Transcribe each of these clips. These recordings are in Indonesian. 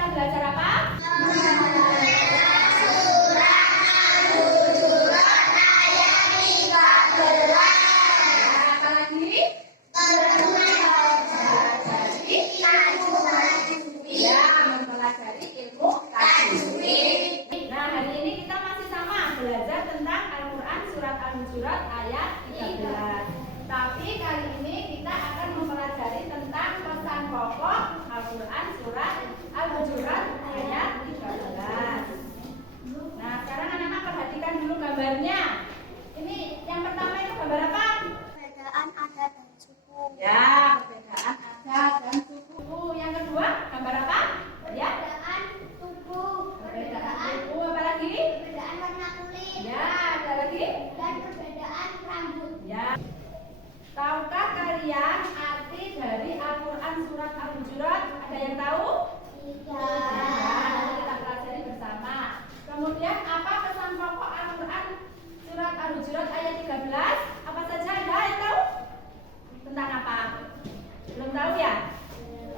kita belajar apa? Mempelajari ilmu tajwid. Nah, hari ini kita masih sama belajar tentang Al-Quran surat Al-Hujurat ayat 13. Tapi kali ini kita akan mempelajari tentang pesan pokok Al-Quran surat Al-Hujurat ayat 13. Nah, sekarang anak-anak perhatikan dulu gambarnya. Ini yang pertama itu gambar apa? Perbedaan adat dan suku. Ya, perbedaan adat dan suku. Yang kedua, gambar apa? Ya, Perbedaan suku. perbedaan suku. Apa lagi? Perbedaan warna kulit. Ya, ada lagi? Dan perbedaan rambut. Ya. Tahukah kalian arti dari Al-Quran surat Al-Hujurat? Ada yang tahu? Tidak. Nanti kita pelajari bersama. Kemudian apa pesan pokok Al-Quran surat Al-Hujurat ayat 13? Apa saja ada yang tahu? Tentang apa? Belum tahu ya?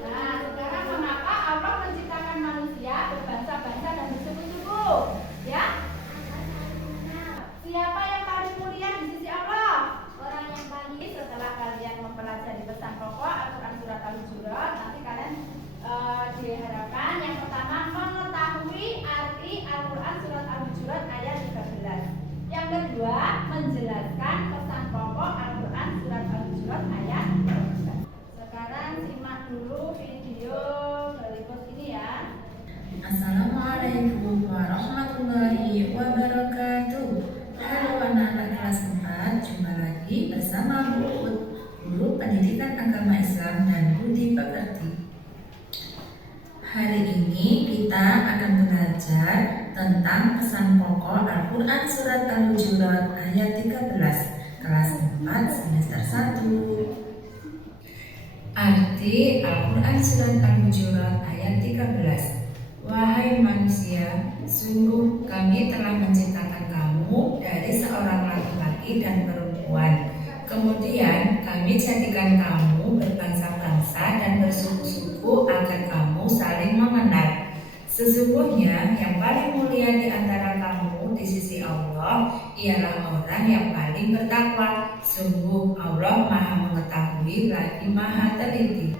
Nah, sekarang mengapa Allah menciptakan manusia berbangsa-bangsa dan bersuku-suku? Ya? Siapa yang paling mulia di sisi Allah? Orang yang paling. Setelah kalian mempelajari pesan pokok Al-Quran surat Al-Hujurat, nanti kalian diharapkan yang pertama mengetahui arti Al-Quran surat Al-Hujurat ayat 13. Yang kedua, menjelaskan pesan pokok Al-Quran surat Al-Hujurat ayat 13. Sekarang simak dulu video berikut ini ya. Assalamualaikum warahmatullahi wabarakatuh. Halo anak-anak kelas 4, jumpa lagi bersama Bu Ut, Guru Pendidikan Agama Islam dan Budi Pekerti. Hari ini kita akan belajar tentang pesan pokok Al-Quran surat Al-Hujurat ayat 13, kelas 4 semester 1. Arti Al-Quran surat Al-Hujurat ayat 13. Wahai manusia, sungguh kami telah menciptakan kamu dari seorang laki-laki dan perempuan. Kemudian kami jadikan kamu berbangsa-bangsa dan bersuku-suku agar kamu saling mengenal. Sesungguhnya yang paling mulia di antara kamu di sisi Allah ialah orang yang paling bertakwa. Sungguh Allah Maha Mengetahui lagi Maha Teliti.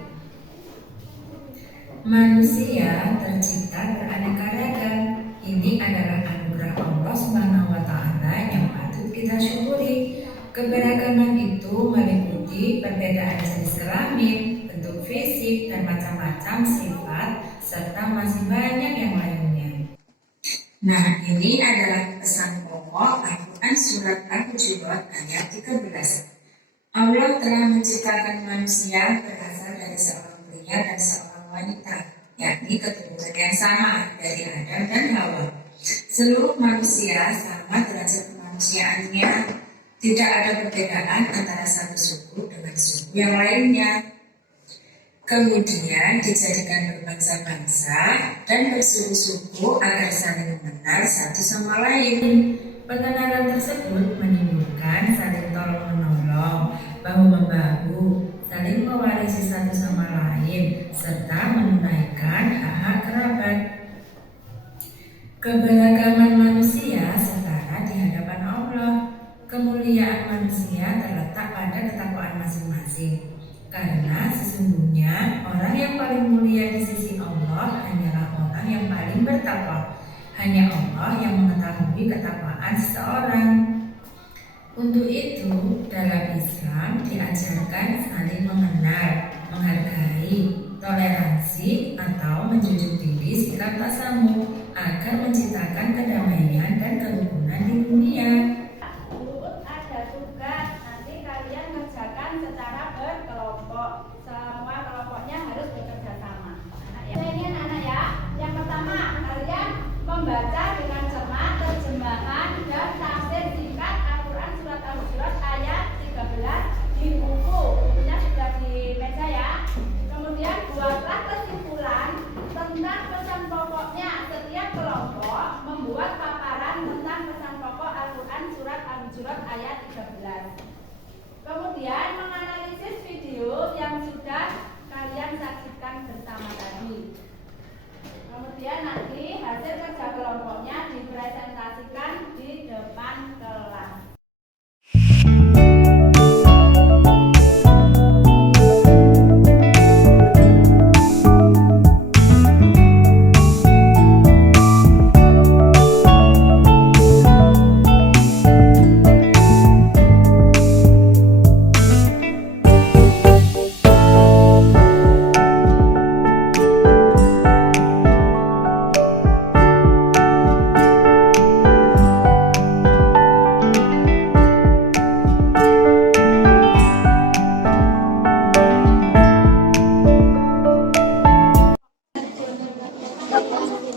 Manusia tercipta beraneka ragam. Ini adalah anugerah Allah Subhanahu wa Ta'ala yang patut kita syukuri. Keberagaman itu meliputi perbedaan jenis kelamin, bentuk fisik, dan macam-macam sifat, serta masih banyak yang lainnya. Nah, ini adalah pesan pokok Al-Quran surat Al-Hujurat ayat 13. Allah telah menciptakan manusia berasal dari seorang pria dan seorang wanita, yakni keturunan yang sama dari Adam dan Hawa. Seluruh manusia sama derajat kemanusiaannya. Tidak ada perbedaan antara satu suku dengan suku yang lainnya. Kemudian dijadikan berbangsa-bangsa dan bersuku-suku agar saling mengenal satu sama lain. Pengenalan tersebut menimbulkan saling tolong-menolong, bahu-membahu, saling mewarisi satu sama lain, serta menunaikan hak-hak kerabat. Keberagaman manusia setara di hadapan Allah. Kemuliaan manusia terletak pada ketakwaan masing-masing. Karena sesungguhnya orang yang paling mulia di sisi Allah hanyalah orang yang paling bertakwa. Hanya Allah yang mengetahui ketakwaan seseorang. Untuk itu, dalam Islam diajarkan saling mengenal, menghargai, toleransi, atau menjunjung tinggi sikap tasamuh agar menciptakan kedamaian dan kerukunan di dunia. Ada tugas, nanti kalian kerjakan secara berkelompok. Semua kelompoknya harus bekerja sama. Ini anak ya. Yang pertama, kalian membaca dengan cermat terjemahan dan tafsir singkat Al-Quran surat Al-Hujurat ayat 13 di buku. Bukunya sudah di meja ya. Kemudian buatlah kesimpulan tentang pesan pokoknya. Setiap kelompok membuat paparan tentang pesan pokok Al-Quran surat Al-Hujurat ayat 13. kemudian nanti hasil kerja kelompoknya dipresentasikan di depan kelas.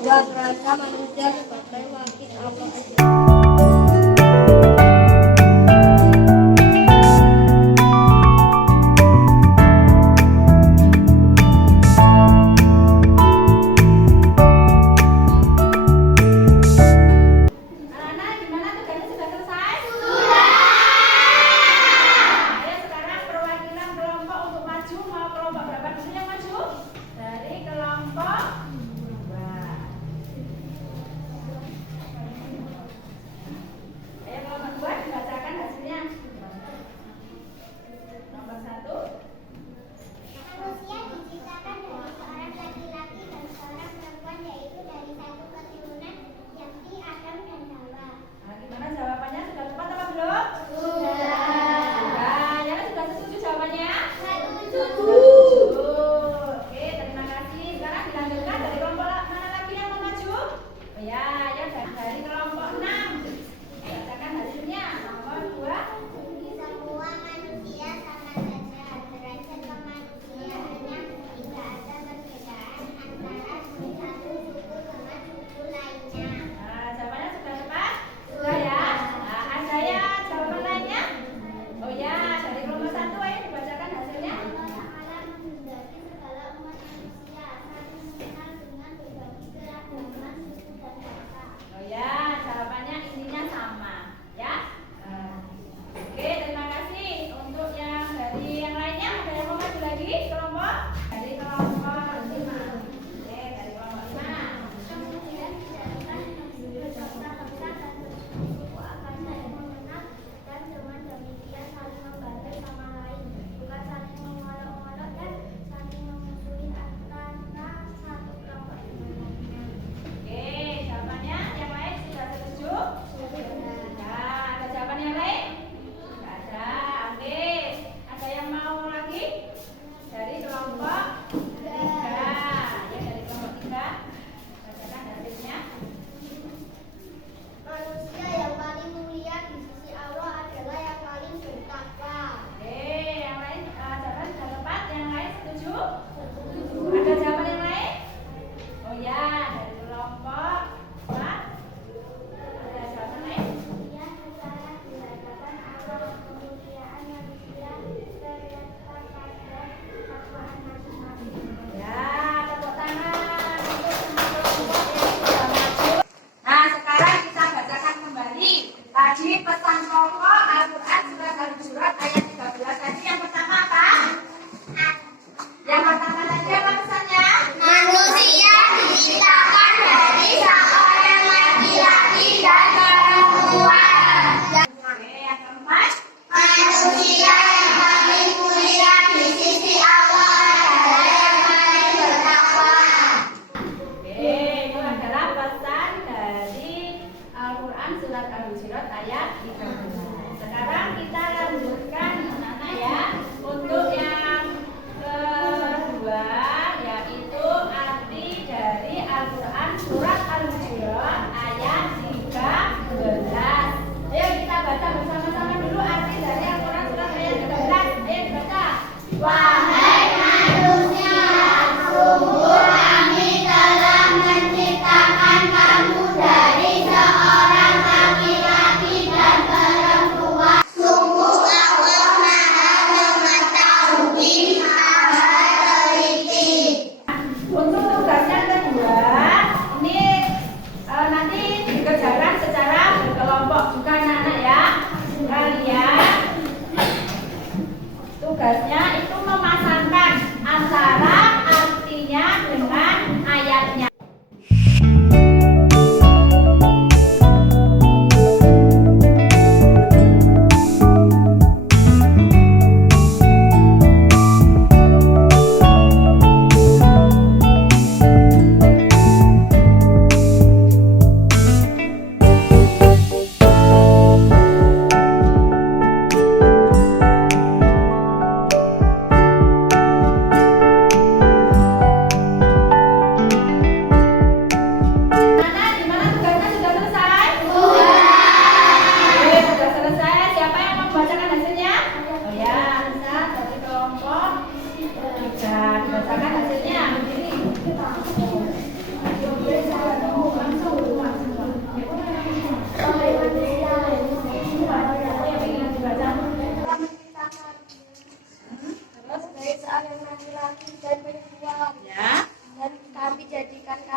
Dan rasa manusia sebagai wakil Allah. Anak-anak, gimana tugasnya sudah selesai? Sudah. Ayo sekarang perwakilan kelompok untuk maju. Mau kelompok berapa dulu yang maju? Dari kelompok 2.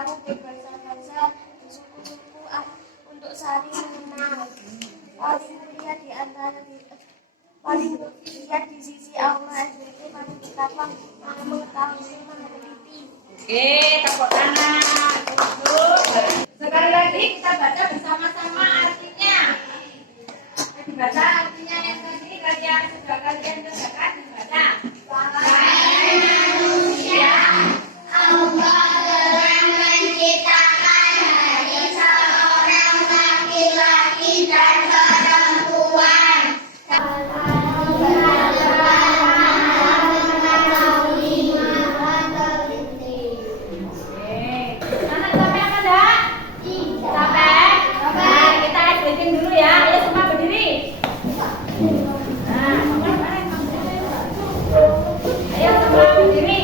kamu berbangsa-bangsa, suku-suku untuk saling mengenal. Paling mulia di sisi Allah yaitu paling betapa mengetahui meneliti. Oke, tepuk tangan. Sekali lagi kita baca bersama-sama artinya. Dibaca artinya yang tadi kalian sudah kalian kerjakan dibaca. Manusia Allah telah menciptakan dari seorang laki-laki dan perempuan. Anak capek apa enggak? Capek? Nah, kita explain dulu ya. Ayo semua berdiri. Nah, ayo semua berdiri.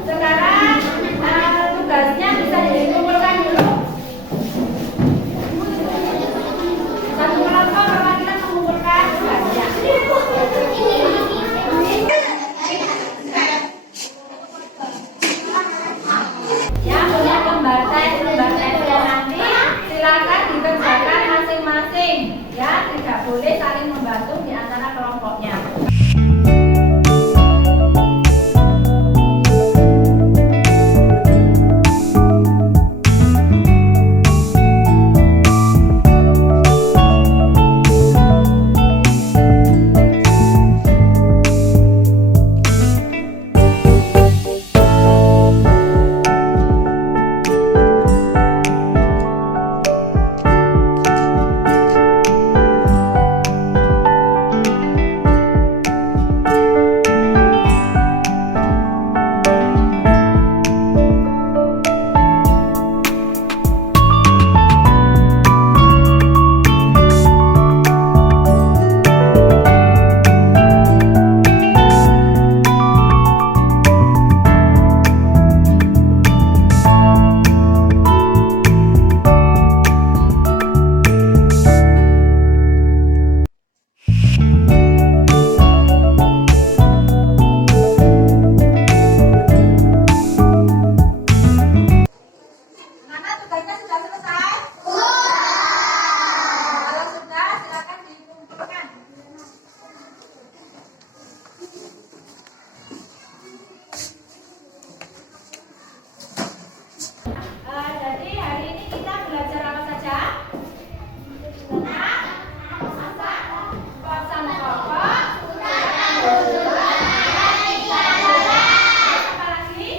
Sekarang tugasnya bisa dikumpulkan dulu. Satu kelompok perwakilan mengumpulkan tugasnya. Ya, punya lembar tesnya nanti silakan dikerjakan masing-masing. Ya, tidak boleh saling membantu di antara kelompoknya. Mana tugasnya sudah selesai? Kalau sudah, silakan dikumpulkan. Jadi hari ini kita belajar apa saja? Masak, pasang pokok, apa lagi?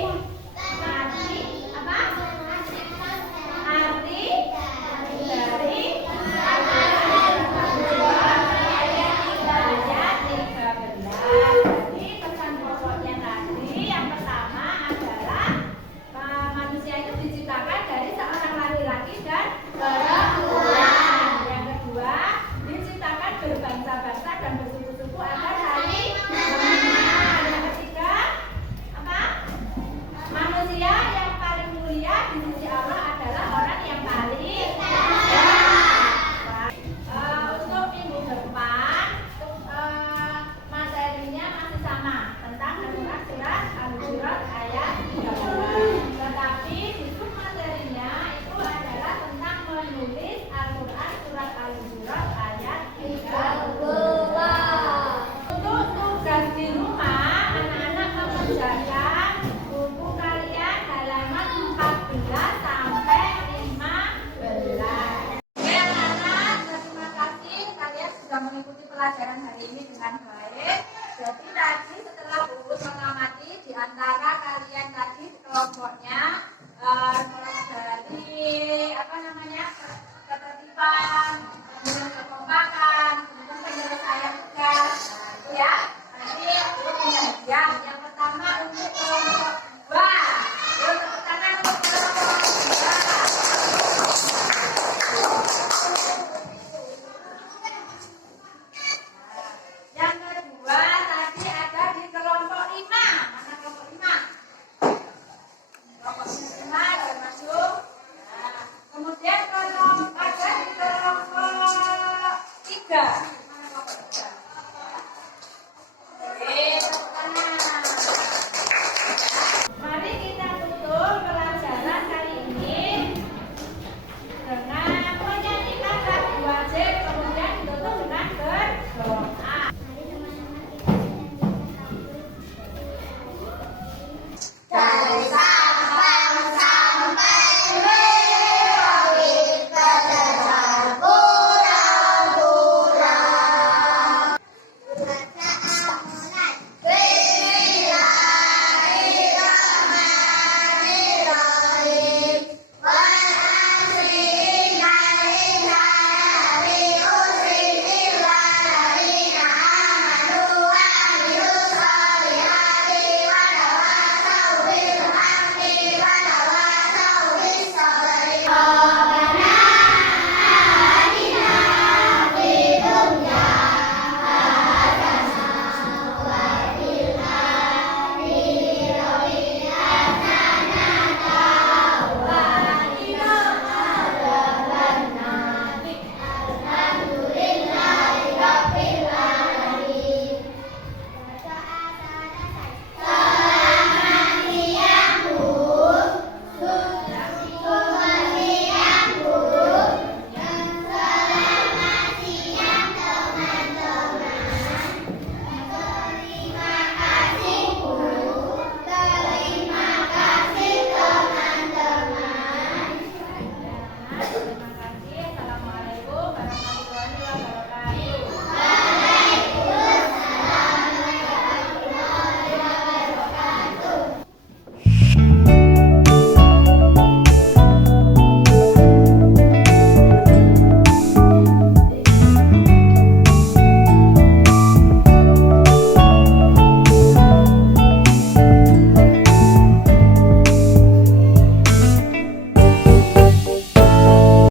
Arti, apa? Arti dari ayat 13. Jadi pesan pokoknya tadi yang pertama adalah manusia itu diciptakan dari seorang laki-laki dan perempuan. Yang kedua, diciptakan berbangsa-bangsa dan bersuku-suku agar saling mengenal. Yang ketiga, apa? Manusia yang paling mulia di sisi Allah adalah orang yang paling untuk minggu depan materinya masih sama tentang surat Al-Hujurat ayat 13. Tetapi di materinya itu adalah tentang menulis Al-Quran surat Al-Hujurat ayat 13. Untuk tugas di rumah, anak-anak mengerjakan buku kalian halaman 14 sampai 15. Oke anak-anak, terima kasih kalian sudah mengikuti pelajaran hari ini dengan baik. Jadi tadi setelah buku mengamati di antara kalian tadi kelompoknya dari apa namanya ketertiban, 3.